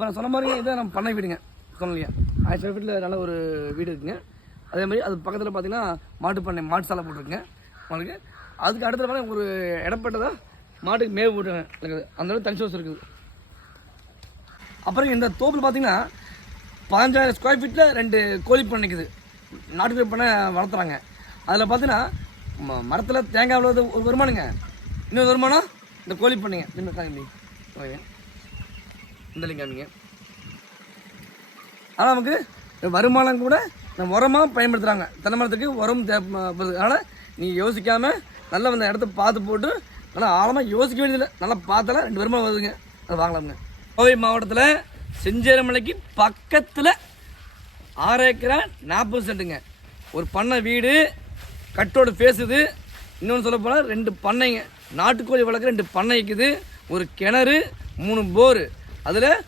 இப்போ நான் சொன்ன மாதிரி இதை நம்ம பண்ணை வீடுங்க சொன்னலையா 1000 ஸ்கொயர் ஃபீட்டில் நல்ல ஒரு வீடு இருக்குங்க. அதே மாதிரி அது பக்கத்தில் பார்த்தீங்கன்னா மாட்டு பண்ணை மாட்டு சாலை போட்டிருக்குங்க உங்களுக்கு. அதுக்கு அடுத்த மாதிரி ஒரு இடப்பட்டதாக மாட்டுக்கு மேவு போட்டுருங்க இருக்குது. அந்த அளவுக்கு தனி சோர்ஸ் இருக்குது. அப்புறம் இந்த தோப்பில் பார்த்தீங்கன்னா 15000 ஸ்கொயர் ஃபீட்டில் 2 கோழி பண்ணை நிற்குது. நாட்டுக்கோழி பண்ணை வளர்த்துறாங்க. அதில் பார்த்தீங்கன்னா மரத்தில் தேங்காய் அவ்வளோ ஒரு வருமானங்க. இன்னொரு வருமானம் இந்த கோழி பண்ணைங்க. இந்த லிங்காமிங்க. ஆனால் நமக்கு வருமானம் கூட நம்ம உரமாக பயன்படுத்துகிறாங்க. தென்னை மரத்துக்கு உரம் தேவைப்படுது. அதனால் நீங்கள் யோசிக்காமல் நல்லா அந்த இடத்த பார்த்து போட்டு நல்லா ஆழமாக யோசிக்க வேண்டியதில்லை. நல்லா பார்த்தால 2 வருமானம் வருதுங்க. அதை வாங்கலாமுங்க. கோவை மாவட்டத்தில் செஞ்சேரமலைக்கு பக்கத்தில் 6 ஏக்கரா 40 சென்ட்டுங்க. ஒரு பண்ணை வீடு கட்டோடு பேசுது. இன்னொன்று சொல்ல போனால் 2 பண்ணைங்க. நாட்டுக்கோழி வளர்க்குற 2 பண்ணை இருக்குது. ஒரு கிணறு 3 போரு. அதில்